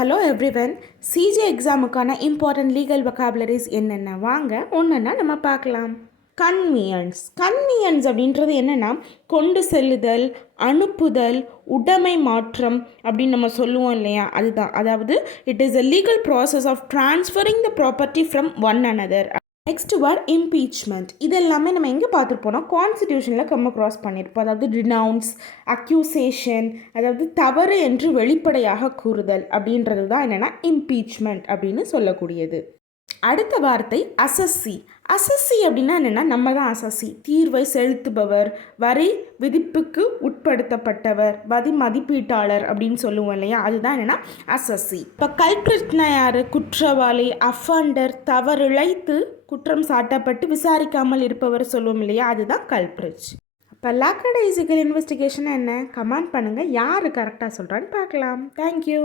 Hello everyone. CJ எக்ஸாமுக்கான important legal vocabularies என்னென்ன வாங்க ஒன்றுன்னா நம்ம பார்க்கலாம். கன்வியன்ஸ் அப்படின்றது என்னென்னா கொண்டு செல்லுதல், அனுப்புதல், உடைமை மாற்றம் அப்படின்னு நம்ம சொல்லுவோம் இல்லையா, அதுதான். அதாவது it is a legal process of transferring the property from one another. Next word impeachment. இது எல்லாமே நம்ம எங்கே பார்த்துருப்போம்னா கான்ஸ்டிடியூஷனில் க்ராஸ் பண்ணியிருப்போம். அதாவது ரினவுன்ஸ், அக்யூசேஷன், அதாவது தவறு என்று வெளிப்படையாக கூறுதல் அப்படின்றது தான் என்னென்னா இம்பீச்மெண்ட் அப்படின்னு சொல்லக்கூடியது. அடுத்த வார்த்தை அசஸ்ஸி. அசஸ்ஸி அப்படின்னா என்னென்னா நம்ம தான் அசஸ்ஸி, தீர்வை செலுத்துபவர், வரி விதிப்புக்கு உட்படுத்தப்பட்டவர், மதிப்பீட்டாளர் அப்படின்னு சொல்லுவோம் இல்லையா, அதுதான் என்னென்னா அசஸ்ஸி. இப்போ கல்பிரிட்னா யார்? குற்றவாளி, அஃபண்டர், தவறிழைத்து குற்றம் சாட்டப்பட்டு விசாரிக்காமல் இருப்பவர் சொல்லுவோம் இல்லையா, அதுதான் கல்பிரிட். இப்போ லாக்கடைசிக்கல் இன்வெஸ்டிகேஷன் என்ன? கமெண்ட் பண்ணுங்கள், யார் கரெக்டாக சொல்கிறான்னு பார்க்கலாம். தேங்க்யூ.